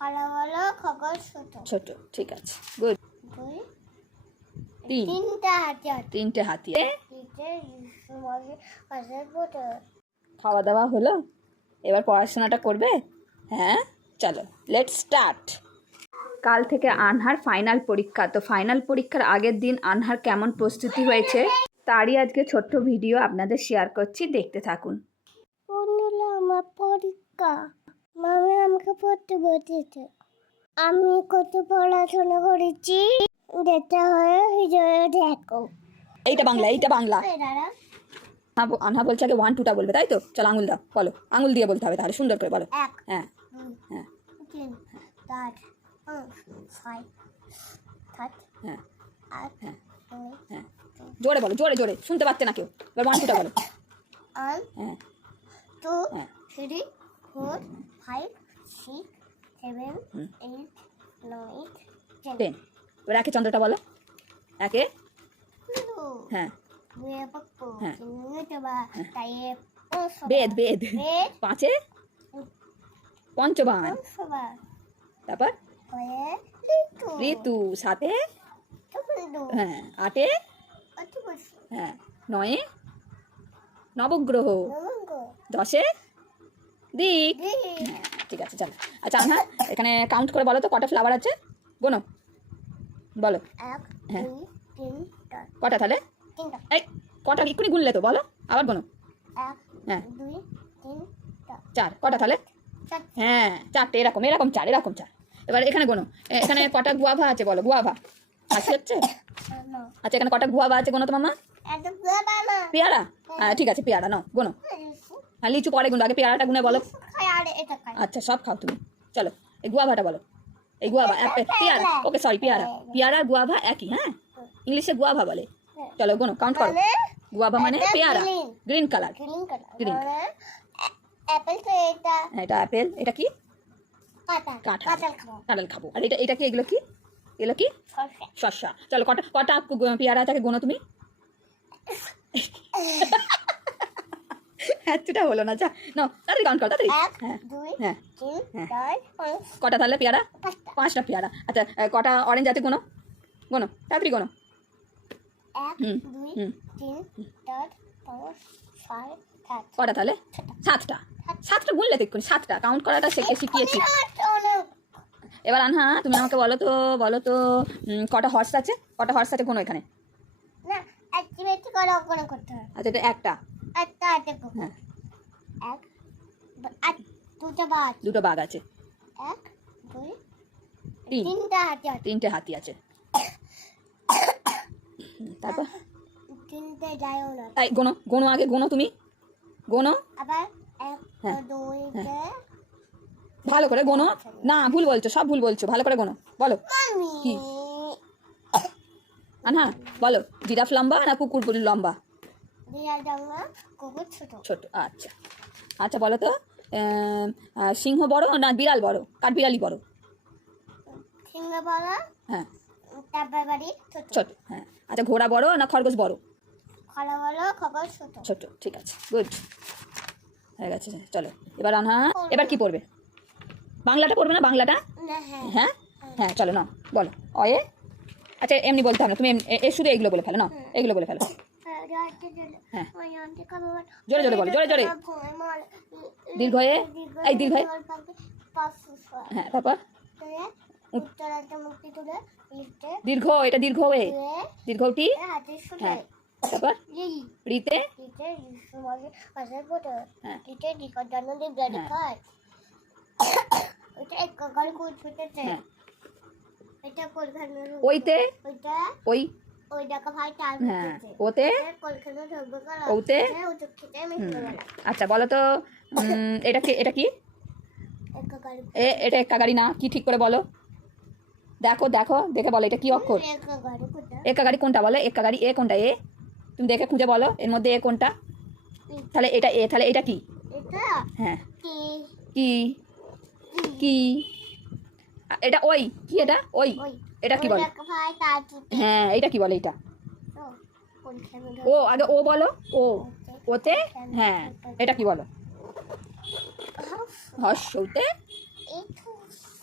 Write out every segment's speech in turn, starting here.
বলো খবর ছোট। ছোট ঠিক আছে। গুড। তিন। তিনটা হাতে তিনটে হাতি খাওয়া দাওয়া হলো? এবার পড়াশোনাটা করবে? হ্যাঁ? চলো লেট স্টার্ট কাল থেকে আনহার ফাইনাল পরীক্ষা। তো ফাইনাল পরীক্ষার আগের দিন আনহার কেমন প্রস্তুতি হয়েছে? তারই আজকে ছোট্ট ভিডিও আপনাদের শেয়ার করছি। দেখতে থাকুন। আমার পরীক্ষা। মামি আমাকে পড়তে বসেছে আমি কত পড়াশোনা করেছি যেটা হয়ে হৃদয়ে দেখো এইটা বাংলা এইটা বাংলা। হ্যাঁ আনহা বলছে আগে ওয়ান টুটা বলবে তাই তো? চলো আঙুল দাও বলো। আঙুল দিয়ে বলতে হবে তাহলে সুন্দর করে বলো। হ্যাঁ হ্যাঁ। হ্যাঁ হ্যাঁ। হ্যাঁ। জোরে বলো জোরে জোরে। শুনতে পাচ্ছে না কেউ। এবার ওয়ান টুটা বলো। হ্যাঁ। হ্যাঁ। Four five six seven. Eight nine ten. এবার একে চন্দ্রটা বলো। একে? হ্যাঁ। হ্যাঁ। পঞ্চবা বেদ বেদ। পাঁচে? পঞ্চবান। তারপর? ঋতু। সাতে? হ্যাঁ। আটে? হ্যাঁ। নয়ে? নবগ্রহ। দশে? দিক। হ্যাঁ ঠিক আছে চলো। আচ্ছা হ্যাঁ এখানে কাউন্ট করে বলো তো কটা ফ্লাওয়ার আছে? গোনো। বলো। হ্যাঁ। কটা তাহলে? এই কটা এক্ষুনি গুনলে তো বলো। আবার গোনো। হ্যাঁ। চার। কটা তাহলে? হ্যাঁ চারটে এরকম এরকম চার এরকম চার। এবার এখানে গোনো। এখানে কটা গুয়াভা আছে বলো? গুয়াভা। আছে হচ্ছে? আচ্ছা এখানে কটা গুয়াভা আছে গোনো তো মামা না। পেয়ারা? হ্যাঁ। ঠিক আছে পেয়ারা নাও গোনো। হ্যাঁ লিচু পরে গুনো আগে পেয়ারাটা গুনে বলো। আচ্ছা সব খাও তুমি। চলো এই গুয়াভাটা বলো। এই গুয়াভা অ্যাপেল পেয়ারা। ওকে সরি পেয়ারা। পেয়ারা গুয়াভা একই হ্যাঁ? ইংলিশে গুয়াভা বলে। চলো গুনো কাউন্ট করো। গুয়াভা মানে পেয়ারা। Green colour green colour apple তো এটা। হ্যাঁ এটা অ্যাপেল এটা কি? কাঁঠাল। কাঁঠাল। খাব। আর এটা এটা কি? এগুলো কি? এগুলো কি? শস্যা চলো কটা কটা পেয়ারা থাকে গোনো তুমি? এতটা হলো না যা না তাড়াতাড়ি কাউন্ট করো তাড়াতাড়ি। হ্যাঁ হ্যাঁ হ্যাঁ। কটা তাহলে পেয়ারা? পাঁচটা। পেয়ারা। আচ্ছা কটা অরেঞ্জ আছে গোনো গোনো তাড়াতাড়ি সাত। কটা তাহলে? সাতটা। সাতটা। তো এক্ষুনি সাতটা। কাউন্ট করাটা শিখে শিখিয়েছি। এবার আনহা তুমি আমাকে বলো তো বলো তো কটা হর্স আছে? কটা হর্স আছে কোনো এখানে? আচ্ছা এটা একটা। হ্যাঁ। দুটো বাঘ আছে। এক দুই তিনটা হাতে হাতে তিনটে হাতি আছে। তারপর? তিনটে যায়ও না। এই গোনো গোনো আগে গোনো তুমি। গোনো। আবার এক হ্যাঁ, দুই হ্যাঁ। ভালো করে গোনো। না ভুল বলছো সব ভুল বলছো। ভালো করে গোনো। বলো। কি? আনহা বলো। জিরাফ লম্বা না কুকুর লম্বা? ছোট। আচ্ছা। আচ্ছা বলো তো সিংহ বড় না বিড়াল বড়? কাঠ বিড়ালি বড়? সিংহ বড় হ্যাঁ। ছোট। হ্যাঁ। আচ্ছা ঘোড়া বড় না খরগোশ বড়? ছোট। ছোট ঠিক আছে গুড হয়ে গেছে চলো এবার আনহা এবার কি পড়বে? বাংলাটা পড়বে না বাংলাটা? হ্যাঁ। হ্যাঁ? হ্যাঁ চলো না বলো অয়ে। আচ্ছা এমনি বলতে হবে তুমি এ- শুধু এগুলো বলে ফেলো না এগুলো বলে ফেলো। জোরে জোরে বলো, জোরে জোরে। দীর্ঘ এ, এই দীর্ঘ। হ্যাঁ তারপর দীর্ঘ এটা দীর্ঘ এ দীর্ঘটি হ্যাঁ তারপর রিতে? হ্যাঁ। হ্যাঁ। হ্যাঁ ওইতে? ওই হ্যাঁ ওতে? করা। ওতে? গেল আচ্ছা বলো তো এটা কি এটা কি? এ এটা একা গাড়ি না কি ঠিক করে বলো? দেখো দেখো দেখে বলো এটা কি অক্ষর? এক গাড়ি কোনটা? বলো? একা গাড়ি এ কোনটা এ? তুমি দেখে খুঁজে বলো এর মধ্যে এ কোনটা? তাহলে এটা এ তাহলে এটা কি? এটা? হ্যাঁ। কি? কি? এটা ওই কি এটা? ওই। এটা কি বলে? হ্যাঁ এটা কি বলে এটা? ও আগে ও বলো ও ওতে হ্যাঁ এটা কি বলো? হর্ষতে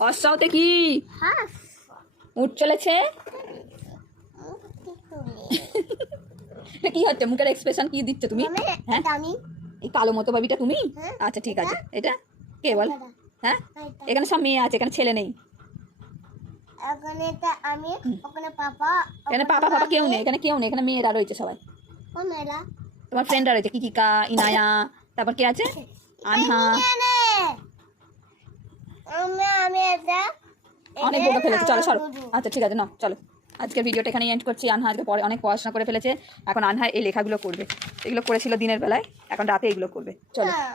হর্ষাওতে কি? উঠ চলেছে? কি হচ্ছে? মুখের এক্সপ্রেশন কি দিচ্ছ তুমি? হ্যাঁ? এই কালো মতো বাবিটা তুমি? হ্যাঁ। আচ্ছা ঠিক আছে। এটা? কে বল? হ্যাঁ? এখানে সব মেয়ে আছে এখানে ছেলে নেই। এটা আমি ওখানে পাপা এখানে পাপা পাপা কেউ নেই এখানে কেউ নেই এখানে মেয়েরা রয়েছে সবাই। ও মেলা তোমার ফ্রেন্ডরা রয়েছে কিকিকা ইনায়া তারপর কে আছে? আনহা। অনেক বকে ফেলেছে চলো সরো আচ্ছা ঠিক আছে না চলো। আজকের ভিডিওটা এখানে এন্ড করছি। আনহা আজকে পরে অনেক পড়াশোনা করে ফেলেছে। এখন আনহা এই লেখাগুলো করবে। এগুলো করেছিল দিনের বেলায় এখন রাতে এগুলো করবে। চলো। হ্যাঁ।